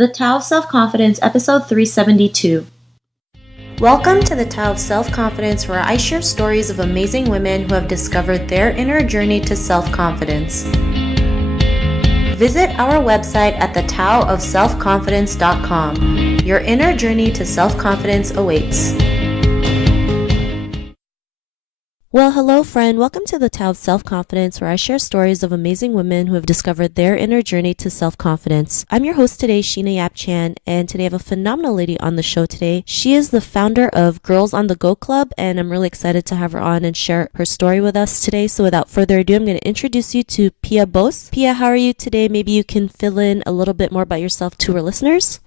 The Tao of Self-Confidence, episode 372. Welcome to the Tao of Self-Confidence, where I share stories of amazing women who have discovered their inner journey to self-confidence. Visit our website at thetaoofselfconfidence.com. Your inner journey to self-confidence awaits. Well, hello friend. Welcome to the Tao of Self-Confidence, where I share stories of amazing women who have discovered their inner journey to self-confidence. I'm your host today, Sheena Yap-Chan, and today I have a phenomenal lady on the show today. She is the founder of Girls on the Go Club, and I'm really excited to have her on and share her story with us today. So without further ado, I'm going to introduce you to Piya Bose. Piya, how are you today? Maybe you can fill in a little bit more about yourself to our listeners.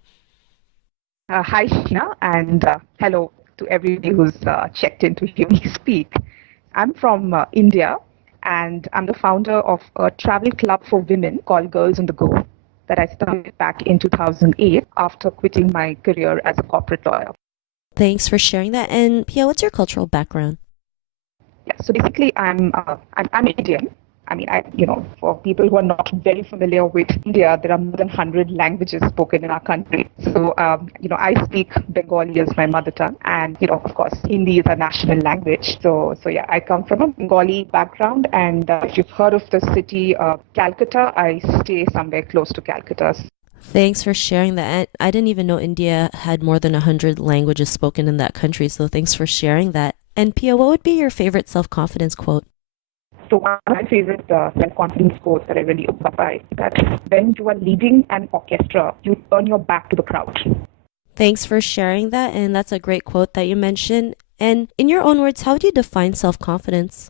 Hi, Sheena, and hello to everybody who's checked in to hear me speak. I'm from India, and I'm the founder of a travel club for women called Girls on the Go that I started back in 2008 after quitting my career as a corporate lawyer. Thanks for sharing that. And Piya, what's your cultural background? Yeah, so basically, I'm Indian. I mean, for people who are not very familiar with India, there are more than 100 languages spoken in our country. So, I speak Bengali as my mother tongue, and of course, Hindi is our national language. So yeah, I come from a Bengali background, and if you've heard of the city Calcutta, I stay somewhere close to Calcutta. Thanks for sharing that. I didn't even know India had more than 100 languages spoken in that country, so thanks for sharing that. And Piya, what would be your favorite self-confidence quote? So one of my favorite self-confidence quotes that I really live by is that when you are leading an orchestra, you turn your back to the crowd. Thanks for sharing that, and that's a great quote that you mentioned. And in your own words, how do you define self-confidence?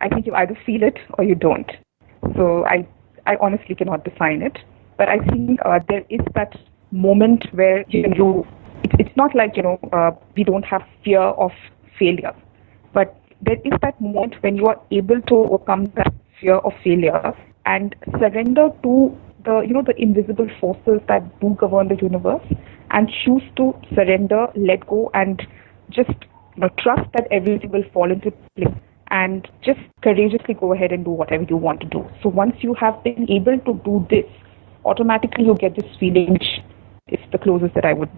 I think you either feel it or you don't. So I honestly cannot define it. But I think there is that moment where it's not like, we don't have fear of failure. But there is that moment when you are able to overcome that fear of failure and surrender to the invisible forces that do govern the universe, and choose to surrender, let go, and just trust that everything will fall into place, and just courageously go ahead and do whatever you want to do. So once you have been able to do this, automatically you get this feeling, which is the closest that I would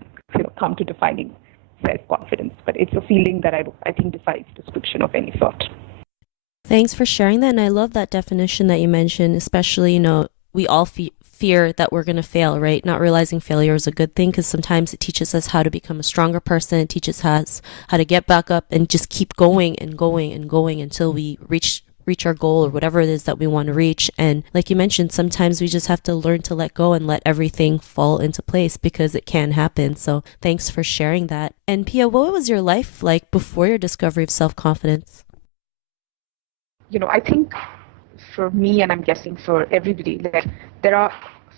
come to defining self-confidence, but it's a feeling that I think defies description of any sort. Thanks for sharing that, and I love that definition that you mentioned, especially, we all fear that we're going to fail, right? Not realizing failure is a good thing, because sometimes it teaches us how to become a stronger person. It teaches us how to get back up and just keep going and going and going until we reach our goal or whatever it is that we want to reach. And like you mentioned, sometimes we just have to learn to let go and let everything fall into place, because it can happen. So thanks for sharing that. And Piya, what was your life like before your discovery of self-confidence? I think for me, and I'm guessing for everybody, that there are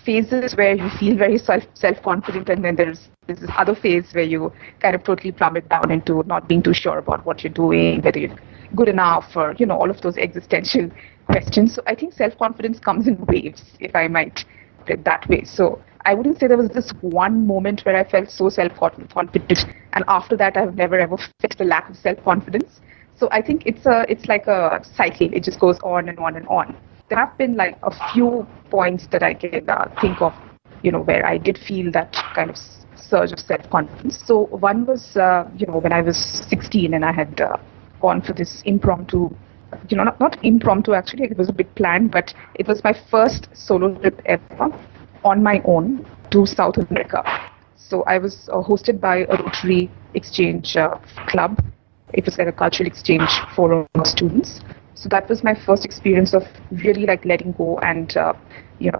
phases where you feel very self-confident, and then there's this other phase where you kind of totally plummet down into not being too sure about what you're doing, whether you're good enough, or all of those existential questions. So I think self-confidence comes in waves, if I might put it that way. So I wouldn't say there was this one moment where I felt so self-confident, and after that I've never ever felt the lack of self-confidence. So I think it's like a cycle. It just goes on and on and on. There have been like a few points that I can think of, where I did feel that kind of surge of self-confidence. So one was, when I was 16 and I had gone for this impromptu, not impromptu actually, it was a big plan, but it was my first solo trip ever on my own to South America. So I was hosted by a Rotary Exchange club. It was like a cultural exchange for students. So that was my first experience of really like letting go and,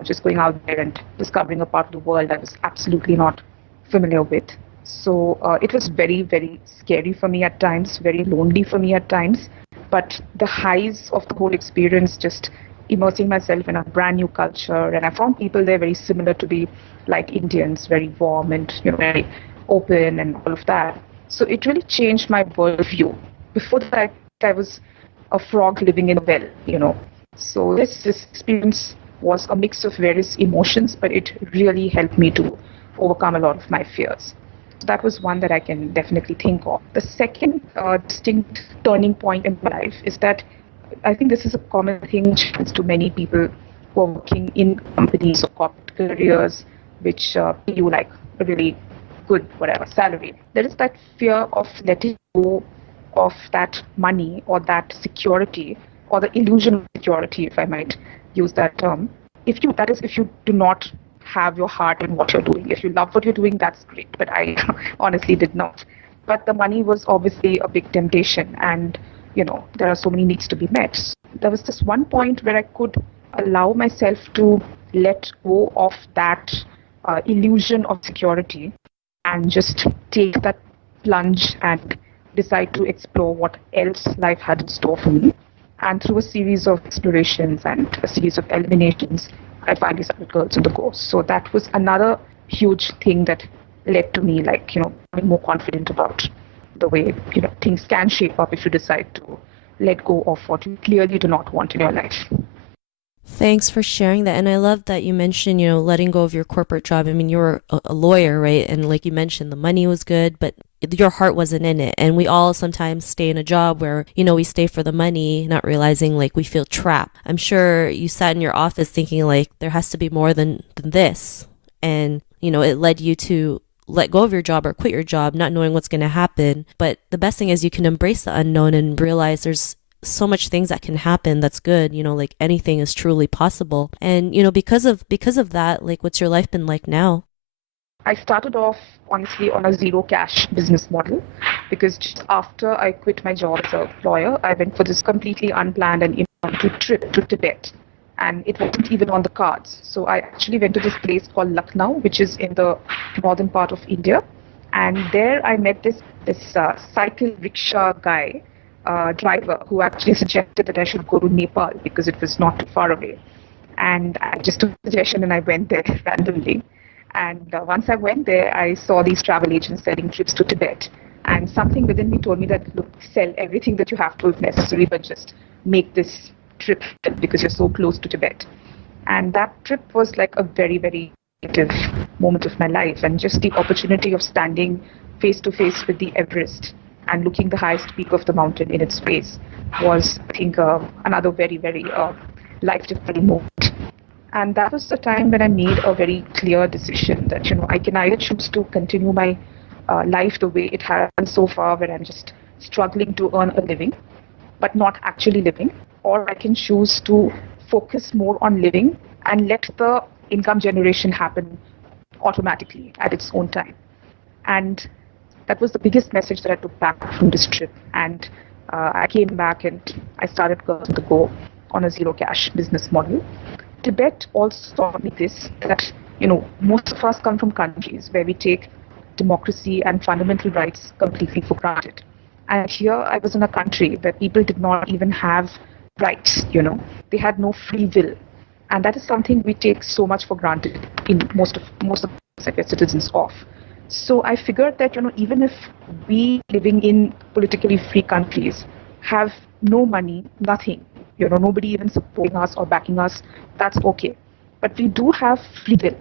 just going out there and discovering a part of the world I was absolutely not familiar with. So it was very, very scary for me at times, very lonely for me at times. But the highs of the whole experience, just immersing myself in a brand new culture. And I found people there very similar to be like Indians, very warm and, very open and all of that. So it really changed my worldview. Before that, I was a frog living in a well, So this experience was a mix of various emotions, but it really helped me to overcome a lot of my fears. So that was one that I can definitely think of. The second distinct turning point in my life is that I think this is a common thing to many people who are working in companies or corporate careers, which pay you like a really good whatever salary. There is that fear of letting go of that money or that security or the illusion of security, if I might use that term. If you do not have your heart in what you're doing. If you love what you're doing, that's great. But I honestly did not. But the money was obviously a big temptation, and there are so many needs to be met. There was this one point where I could allow myself to let go of that illusion of security and just take that plunge and decide to explore what else life had in store for me. And through a series of explorations and a series of eliminations, I finally started Girls on the Go. So that was another huge thing that led to me, becoming more confident about the way, things can shape up if you decide to let go of what you clearly do not want in your life. Thanks for sharing that. And I love that you mentioned, letting go of your corporate job. I mean, you're a lawyer, right? And like you mentioned, the money was good, but your heart wasn't in it. And we all sometimes stay in a job where, we stay for the money, not realizing like we feel trapped. I'm sure you sat in your office thinking like there has to be more than this. And, it led you to let go of your job or quit your job, not knowing what's going to happen. But the best thing is you can embrace the unknown and realize there's so much things that can happen that's good, like anything is truly possible. And because of that, like what's your life been like now? I started off honestly on a zero cash business model, because just after I quit my job as a lawyer, I went for this completely unplanned and impromptu trip to Tibet, and it wasn't even on the cards. So I actually went to this place called Lucknow, which is in the northern part of India, and there I met this cycle rickshaw guy, driver, who actually suggested that I should go to Nepal because it was not too far away. And I just took the suggestion and I went there randomly. And once I went there, I saw these travel agents selling trips to Tibet. And something within me told me that, look, sell everything that you have to if necessary, but just make this trip because you're so close to Tibet. And that trip was like a very, very creative moment of my life. And just the opportunity of standing face to face with the Everest and looking the highest peak of the mountain in its face was, I think, another very, very life-defining moment. And that was the time when I made a very clear decision that, I can either choose to continue my life the way it has been so far, where I'm just struggling to earn a living, but not actually living, or I can choose to focus more on living and let the income generation happen automatically at its own time. And that was the biggest message that I took back from this trip. And I came back and I started Girls on the Go on a zero cash business model. Tibet also taught me this, that, most of us come from countries where we take democracy and fundamental rights completely for granted. And here I was in a country where people did not even have rights, they had no free will. And that is something we take so much for granted in most of us, like, we're citizens of. So I figured that, even if we living in politically free countries have no money, nothing, nobody even supporting us or backing us, that's okay. But we do have free will.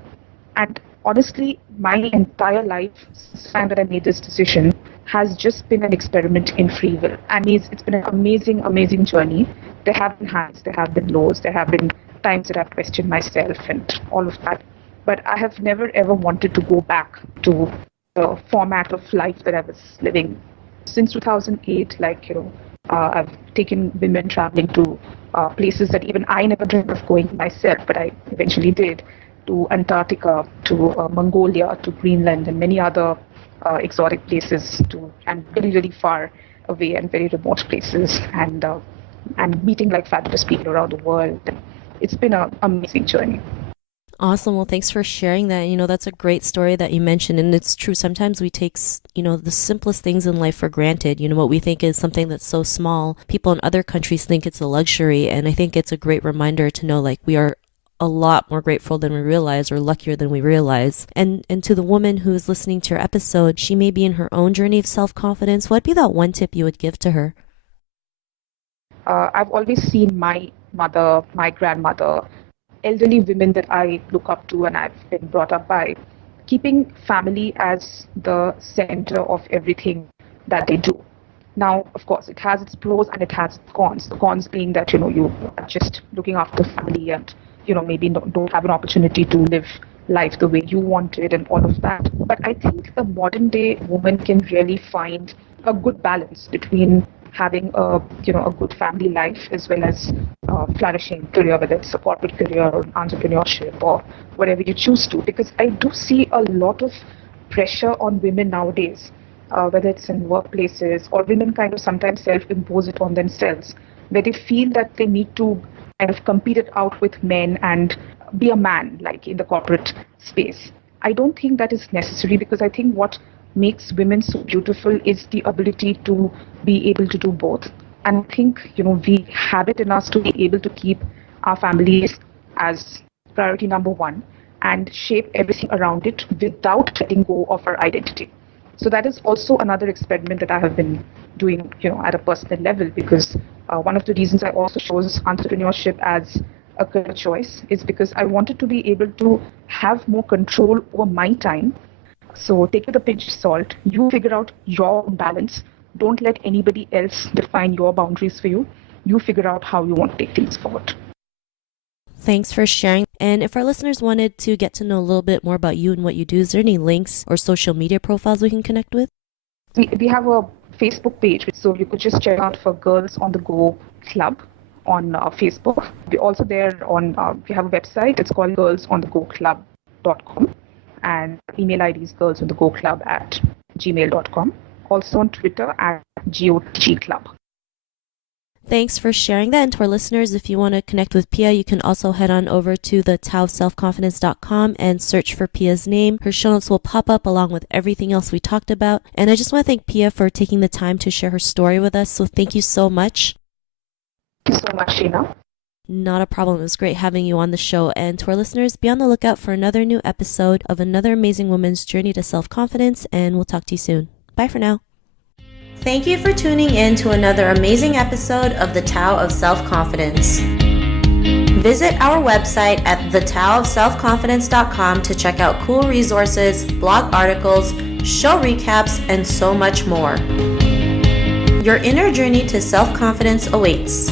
And honestly, my entire life, since the time that I made this decision, has just been an experiment in free will. And it's been an amazing, amazing journey. There have been highs, there have been lows, there have been times that I've questioned myself and all of that. But I have never ever wanted to go back to the format of life that I was living. Since 2008, I've taken women traveling to places that even I never dreamed of going myself, but I eventually did, to Antarctica, to Mongolia, to Greenland, and many other exotic places, and really, really far away and very remote places, and meeting like fabulous people around the world. It's been an amazing journey. Awesome. Well, thanks for sharing that. That's a great story that you mentioned. And it's true. Sometimes we take, the simplest things in life for granted. What we think is something that's so small, people in other countries think it's a luxury. And I think it's a great reminder to know, like, we are a lot more grateful than we realize, or luckier than we realize. And to the woman who is listening to your episode, she may be in her own journey of self-confidence. What'd be that one tip you would give to her? I've always seen my mother, my grandmother, elderly women that I look up to and I've been brought up by, keeping family as the center of everything that they do. Now, of course, it has its pros and it has its cons. The cons being that, you are just looking after family and, maybe don't have an opportunity to live life the way you want it and all of that. But I think the modern day woman can really find a good balance between having a a good family life as well as flourishing career, whether it's a corporate career or entrepreneurship or whatever you choose to. Because I do see a lot of pressure on women nowadays, whether it's in workplaces or women kind of sometimes self-impose it on themselves, where they feel that they need to kind of compete it out with men and be a man, like in the corporate space. I don't think that is necessary, because I think what makes women so beautiful is the ability to be able to do both. And I think, we have it in us to be able to keep our families as priority number one and shape everything around it without letting go of our identity. So that is also another experiment that I have been doing, at a personal level, because one of the reasons I also chose entrepreneurship as a career choice is because I wanted to be able to have more control over my time. So take it with a pinch of salt. You figure out your balance. Don't let anybody else define your boundaries for you. You figure out how you want to take things forward. Thanks for sharing. And if our listeners wanted to get to know a little bit more about you and what you do, is there any links or social media profiles we can connect with? We have a Facebook page, so you could just check out for Girls on the Go Club on Facebook. We're also there on, we have a website, it's called girlsonthegoclub.com, and email ID is girlsonthegoclub@gmail.com. Also on Twitter at GOTG Club. Thanks for sharing that. And to our listeners, if you want to connect with Piya, you can also head on over to the taoofselfconfidence.com and search for Piya's name. Her show notes will pop up along with everything else we talked about. And I just want to thank Piya for taking the time to share her story with us. So thank you so much. Thank you so much, Sheena. Not a problem. It was great having you on the show. And to our listeners, be on the lookout for another new episode of another amazing woman's journey to self-confidence. And we'll talk to you soon. Bye for now. Thank you for tuning in to another amazing episode of The Tao of Self-Confidence. Visit our website at thetaoofselfconfidence.com to check out cool resources, blog articles, show recaps, and so much more. Your inner journey to self-confidence awaits.